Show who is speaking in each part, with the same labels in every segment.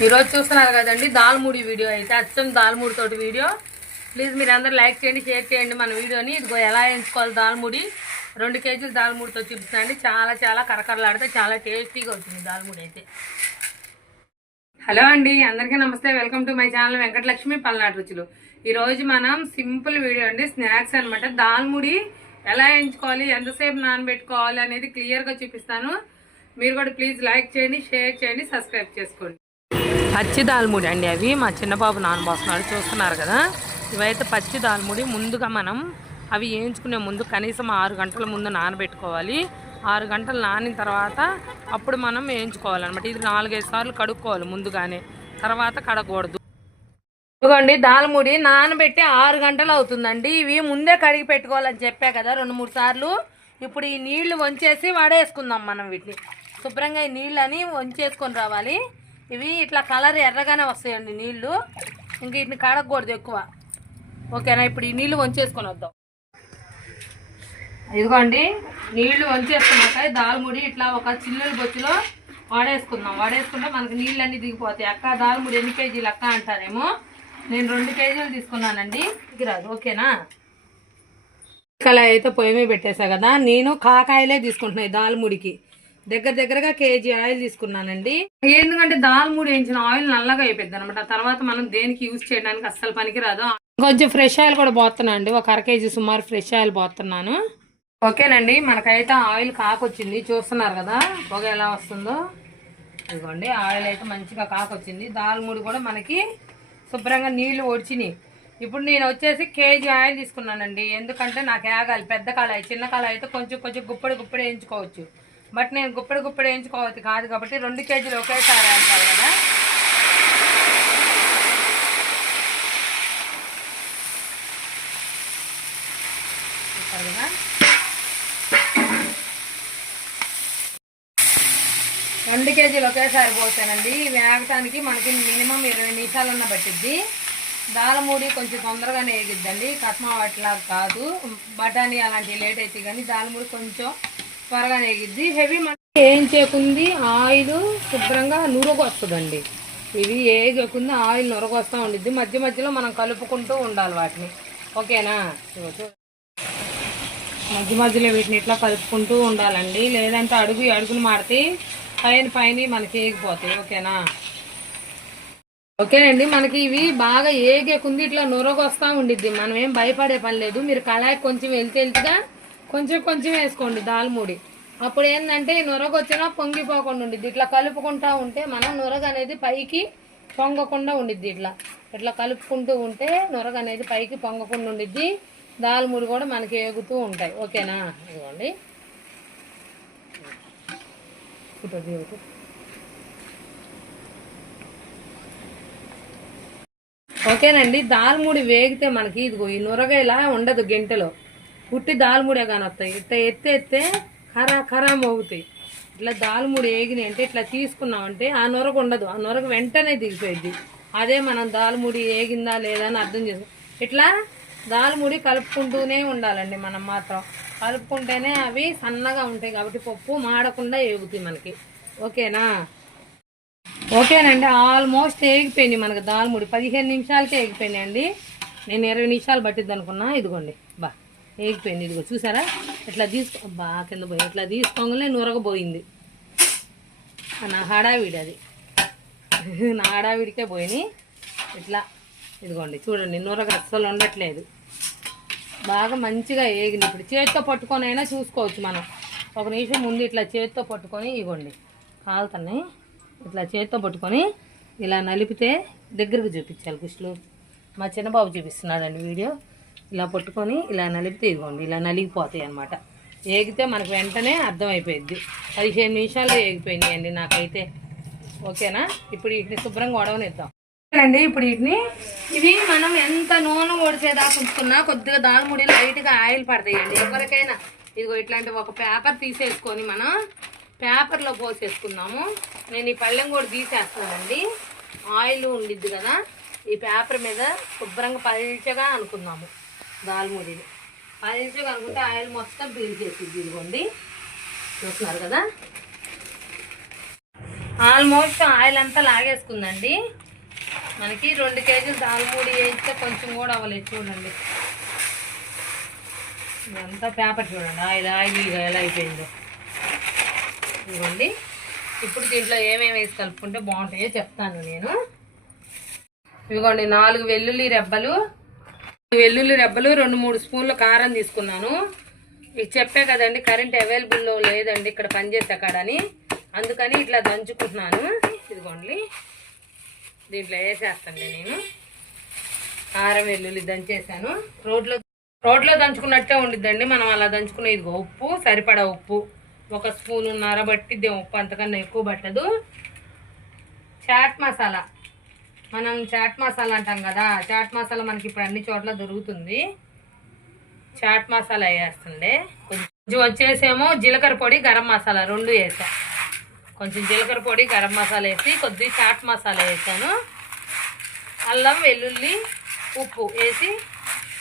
Speaker 1: ఈరోజు చూస్తున్నారు కదండి దాల్ముడి వీడియో అయితే అచ్చం దాల్ముడి తోటి వీడియో. ప్లీజ్ మీరు అందరూ లైక్ చేయండి షేర్ చేయండి మన వీడియోని. ఇదిగో ఎలా ఎంచుకోవాలి దాల్ముడి? రెండు కేజీలు దాల్ముడితో చూపిస్తానండి. చాలా చాలా కరకరలాడితే చాలా టేస్టీగా వచ్చింది దాల్ముడి అయితే. హలో అండి అందరికీ నమస్తే. Welcome to my channel Venkatalakshmi పల్నాటి రుచులు ఈరోజు మనం సింపుల్ వీడియో అండి స్నాక్స్ అనమాట దాల్ముడి ఎలా ఎంచుకోవాలి ఎంతసేపు నానబెట్టుకోవాలి అనేది క్లియర్గా చూపిస్తాను. మీరు కూడా ప్లీజ్ లైక్ చేయండి షేర్ చేయండి సబ్స్క్రైబ్ చేసుకోండి. పచ్చి దాల్ముడి అండి అవి. మా చిన్నబాబు నానబోస్తున్నాడు చూస్తున్నారు కదా? ఇవైతే పచ్చి దాల్ముడి. ముందుగా మనం అవి వేయించుకునే ముందు కనీసం ఆరు గంటల ముందు నానబెట్టుకోవాలి. ఆరు గంటలు నానిన తర్వాత అప్పుడు మనం వేయించుకోవాలన్నమాట. ఇది నాలుగైదు సార్లు కడుక్కోవాలి ముందుగానే. తర్వాత కడగకూడదు. ఇదిగోండి దాల్ముడి నానబెట్టి ఆరు గంటలు అవుతుందండి. ఇవి ముందే కడిగి పెట్టుకోవాలని చెప్పా కదా రెండు మూడు సార్లు. ఇప్పుడు ఈ నీళ్ళు వంచేసి వాడేసుకుందాం మనం వీటిని. శుభ్రంగా ఈ నీళ్ళని వంచేసుకొని రావాలి. ఇవి ఇట్లా కలర్ ఎర్రగానే వస్తాయండి నీళ్ళు. ఇంక వీటిని కడగకూడదు ఎక్కువ. ఓకేనా? ఇప్పుడు ఈ నీళ్ళు వంచేసుకొని వద్దాం. ఇదిగోండి. నీళ్ళు వంచేసుకున్నాక దాల్ముడి ఇట్లా ఒక చిల్లుల బొచ్చులో వాడేసుకుందాం. వాడేసుకుంటే మనకి నీళ్ళన్నీ దిగిపోతాయి. అక్క దాల్ముడి ఎన్ని కేజీలు అక్క అంటారేమో? నేను రెండు కేజీలు తీసుకున్నానండి. దిగిరాదు ఓకేనా? కళాయి అయితే పొయ్యి మీద కదా. నేను కాకాయలే తీసుకుంటున్నాయి దాల్ముడికి. దగ్గర దగ్గరగా కేజీ ఆయిల్ తీసుకున్నానండి. ఎందుకంటే దాల్ముడి వేయించిన ఆయిల్ నల్లగా అయిపోద్ది అనమాట తర్వాత మనం దేనికి యూజ్ చేయడానికి అస్సలు పనికిరాదు. కొంచెం ఫ్రెష్ ఆయిల్ కూడా పోతున్నా అండి. ఒక అర కేజీ సుమారు ఫ్రెష్ ఆయిల్ పోతున్నాను. ఓకేనండి మనకైతే ఆయిల్ కాకొచ్చింది. చూస్తున్నారు కదా పొగ ఎలా వస్తుందో. ఇదిగోండి ఆయిల్ అయితే మంచిగా కాకొచ్చింది. దాల్ముడి కూడా మనకి శుభ్రంగా నీళ్ళు ఒడిచినాయి. ఇప్పుడు నేను వచ్చేసి కేజీ ఆయిల్ తీసుకున్నానండి. ఎందుకంటే నాకు ఏగాలి. పెద్ద కాలాయి చిన్న కళాయి అయితే కొంచెం కొంచెం గుప్పడి గుప్పడి వేయించుకోవచ్చు. బట్ నేను గుప్పడి గుప్పడి వేయించుకోవచ్చు కాదు కాబట్టి రెండు కేజీలు ఒకేసారి వేస్తాను కదా. కదా. రెండు కేజీలు ఒకేసారి పోతానండి వేగటానికి మనకి మినిమం ఇరవై నిమిషాలన్న పట్టిద్ది దాలమూడి కొంచెం తొందరగానే వేగిద్దండి. కట్మా వాటిలా కాదు. బఠానీ అలాంటివి లేట్ అయితే కానీ దాలమూడి కొంచెం త్వరగా వేగిద్ది హెవీ ఏం చేయకుంది? ఆయిల్ శుభ్రంగా నురగొస్తుందండి. ఇవి ఏగకుండా ఆయిల్ నురగొస్తూ ఉండిద్ది. మధ్య మధ్యలో మనం కలుపుకుంటూ ఉండాలి వాటిని. ఓకేనా? మధ్య మధ్యలో వీటిని ఇట్లా కలుపుకుంటూ ఉండాలండి. లేదంటే అడుగు అడుగులు మాడితే పైన పైన మనకి ఏగిపోతాయి. ఓకేనా? ఓకేనండి. మనకి ఇవి బాగా ఏగేకుంది ఇట్లా నొరగొస్తూ ఉండిద్ది. మనం ఏం భయపడే పని లేదు. మీరు కళాయి కొంచెం వెళ్తే వెళ్తుగా కొంచెం కొంచెం వేసుకోండి దాల్ముడి అప్పుడు ఏంటంటే నొరగొచ్చినా పొంగిపోకుండా ఉండిద్ది. ఇట్లా కలుపుకుంటా ఉంటే మనం నొరగ అనేది పైకి పొంగకుండా ఉండిద్ది ఇట్లా. ఇట్లా కలుపుకుంటూ ఉంటే నొరగ అనేది పైకి పొంగకుండా ఉండిద్ది. దాల్ముడి కూడా మనకి ఏగుతూ ఉంటాయి. ఓకేనా? ఇదిగోండి. ఓకేనండి. దాల్ముడి వేగితే మనకి ఇదిగో ఈ నురగేలా ఉండదు గెంటెలో. పుట్టి దాల్ముడే కానొస్తాయి ఇట్లా ఎత్తే ఎత్తే ఖరా ఖరా మోగుతాయి. ఇట్లా దాల్ముడి ఏగినాయి అంటే ఇట్లా తీసుకున్నామంటే ఆ నొరకు ఉండదు. ఆ నొరకు వెంటనే దిగిపోయింది అదే మనం దాల్ముడి ఏగిందా లేదా అని అర్థం చేసుకో ఇట్లా దాల్ముడి కలుపుకుంటూనే ఉండాలండి మనం మాత్రం. కలుపుకుంటేనే అవి సన్నగా ఉంటాయి కాబట్టి పప్పు మాడకుండా ఏగుతాయి మనకి. ఓకేనా? ఓకేనండి. ఆల్మోస్ట్ ఏగిపోయింది మనకు దాల్ముడి పదిహేను నిమిషాలకే ఏగిపోయినాయండి. అండి నేను ఇరవై నిమిషాలు పట్టిద్ది అనుకున్నా. ఇదిగోండి. బా. ఏగిపోయింది. ఇదిగో చూసారా? ఇట్లా తీసుకో బా కింద పోయి ఇట్లా తీసుకోగానే నూరకపోయింది. నా హడావిడి అది. నా హడావిడికే పోయినాయి ఇట్లా ఇదిగోండి చూడండి నూరక అస్సలు ఉండట్లేదు. బాగా మంచిగా ఏగినాయి ఇప్పుడు చేతితో పట్టుకొని అయినా చూసుకోవచ్చు మనం. ఒక నిమిషం ముందు ఇట్లా చేతితో పట్టుకొని ఇవ్వండి కాలుతున్నాయి. ఇట్లా చేతితో పట్టుకొని ఇలా నలిపితే దగ్గరకు చూపించాలి కుషులు మా చిన్నబాబు చూపిస్తున్నాడండి వీడియో. ఇలా పట్టుకొని ఇలా నలిపితే ఇదిగోండి ఇలా నలిగిపోతాయి అనమాట ఏగితే మనకు వెంటనే అర్థమైపోయింది పదిహేను నిమిషాలు ఏగిపోయినాయండి అండి నాకైతే. ఓకేనా? ఇప్పుడు వీటిని శుభ్రంగా వడవనిద్దాం అండి ఇప్పుడు వీటిని ఇవి మనం ఎంత నూనె ఒడిచేదాకా ఉంచుకున్నా కొద్దిగా దాల్ముడి లైట్గా ఆయిల్ పడతాయండి. ఎవరికైనా ఇదిగో ఇట్లాంటి ఒక పేపర్ తీసేసుకొని మనం పేపర్లో పోసేసుకుందాము. నేను ఈ పళ్ళెం కూడా తీసేస్తానండి ఆయిల్ ఉండిద్ది కదా ఈ పేపర్ మీద శుభ్రంగా పల్చగా అనుకుందాము. దాల్ముడిని ఆయిల్ నుంచి కనుకుంటే ఆయిల్ మొత్తం పీల్చేసిద్ది ఇదిగోండి. చూస్తున్నారు కదా? ఆల్మోస్ట్ ఆయిల్ అంతా లాగేసుకుందండి. మనకి రెండు కేజీలు దాల్మూడి వేస్తే కొంచెం కూడా అవ్వలేదు చూడండి. ఇదంతా పేపర్ చూడండి ఆయిల్ ఆయిల్ ఎలా అయిపోయిందో. ఇదిగోండి. ఇప్పుడు దీంట్లో ఏమేమి వేసి కలుపుకుంటే బాగుంటాయో చెప్తాను నేను. ఇదిగోండి నాలుగు వెల్లుల్లి రెబ్బలు వెల్లుల్లి రెబ్బలు రెండు మూడు స్పూన్ల కారం తీసుకున్నాను. ఇది చెప్పా కదండి కరెంట్ అవైలబుల్లో లేదండి ఇక్కడ పనిచేసే కాడని. అందుకని ఇట్లా దంచుకుంటున్నాను. ఇదిగోండి. దీంట్లో వేసేస్తాండి నేను. కారం వెల్లుల్లి దంచేసాను రోడ్లో రోడ్లో దంచుకున్నట్టే ఉండిద్దండి. మనం అలా దంచుకునే ఇదిగో ఉప్పు సరిపడా ఉప్పు. ఒక స్పూన్ ఉన్నారా పట్టిద్దే ఉప్పు అంతకన్నా ఎక్కువ పట్టదు. చాట్ మసాలా. మనం చాట్ మసాలా అంటాం కదా చాట్ మసాలా మనకి ఇప్పుడు అన్ని చోట్ల దొరుకుతుంది. చాట్ మసాలా వేస్తుండే. కొంచెం వచ్చేసేమో జీలకర్ర పొడి గరం మసాలా రెండు వేసాం. కొంచెం జీలకర్ర పొడి గరం మసాలా వేసి కొద్ది చాట్ మసాలా వేసాను. అల్లం వెల్లుల్లి ఉప్పు వేసి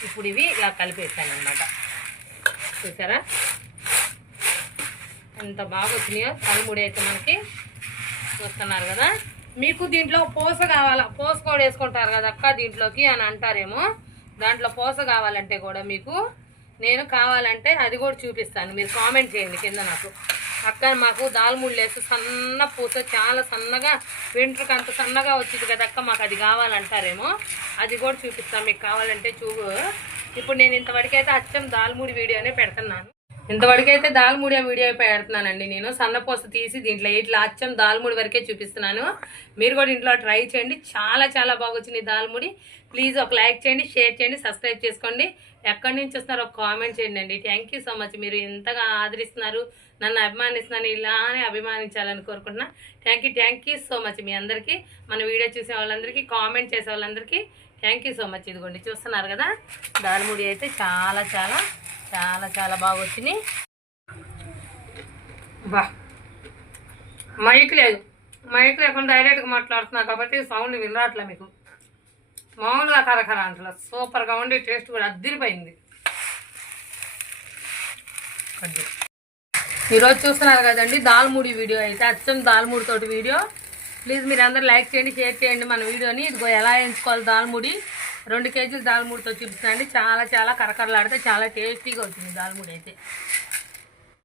Speaker 1: ఇప్పుడు ఇవి ఇలా కలిపేసాను అనమాట చూసారా? ఎంత బాగా వచ్చినాయో తలముడి అయితే మనకి చూస్తున్నారు కదా. మీకు దీంట్లో పోస కావాలా? పోస కూడా వేసుకుంటారు కదా అక్క దీంట్లోకి అని అంటారేమో. దాంట్లో పోస కావాలంటే కూడా మీకు నేను కావాలంటే అది కూడా చూపిస్తాను. మీరు కామెంట్ చేయండి కింద నాకు. అక్క మాకు దాల్ముళ్ళు వేసి సన్న పూస చాలా సన్నగా వింటర్కి అంత సన్నగా వచ్చింది కదా అక్క మాకు అది కావాలంటారేమో. అది కూడా చూపిస్తాను మీకు కావాలంటే చూ ఇప్పుడు నేను ఇంతవరకైతే అచ్చం దాల్ముడి వీడియోనే పెడుతున్నాను. ఇంతవరకైతే దాల్ముడి వీడియో పెడుతున్నానండి నేను. సన్నపోస తీసి దీంట్లో ఇట్లా అచ్చం దాల్ముడి వరకే చూపిస్తున్నాను. మీరు కూడా ఇంట్లో ట్రై చేయండి. చాలా చాలా బాగొచ్చింది దాల్ముడి. ప్లీజ్ ఒక లైక్ చేయండి షేర్ చేయండి సబ్స్క్రైబ్ చేసుకోండి. ఎక్కడి నుంచి వస్తున్నారో ఒక కామెంట్ చేయండి అండి థ్యాంక్ యూ సో మచ్ మీరు ఎంతగా ఆదరిస్తున్నారు నన్ను అభిమానిస్తున్నాను ఇలానే అభిమానించాలని కోరుకుంటున్నా. Thank you thank you so much మీ అందరికీ. మన వీడియో చూసే వాళ్ళందరికీ కామెంట్ చేసే వాళ్ళందరికీ థ్యాంక్ యూ సో మచ్ ఇదిగోండి చూస్తున్నారు కదా? దాల్ముడి అయితే చాలా చాలా చాలా చాలా బాగా వచ్చినాయి బా మైక్ లేదు. మైక్ లేకుండా డైరెక్ట్గా మాట్లాడుతున్నా కాబట్టి సౌండ్ వినరాట్లే మీకు. మామూలుగా కరకర అంటలా సూపర్గా ఉండి టేస్ట్ కూడా అద్దరిపోయింది. ఈరోజు చూస్తున్నారు కదండి దాల్మూడి వీడియో అయితే. అచ్చం దాల్మూడి తోటి వీడియో. ప్లీజ్ మీరు అందరు లైక్ చేయండి షేర్ చేయండి మన వీడియోని. ఇదిగో ఎలా ఎంచుకోవాలి దాల్ముడి? రెండు కేజీలు దాల్ముడితో చూపిస్తానండి. చాలా చాలా కరకరలాడితే చాలా టేస్టీగా వచ్చింది దాల్ముడి అయితే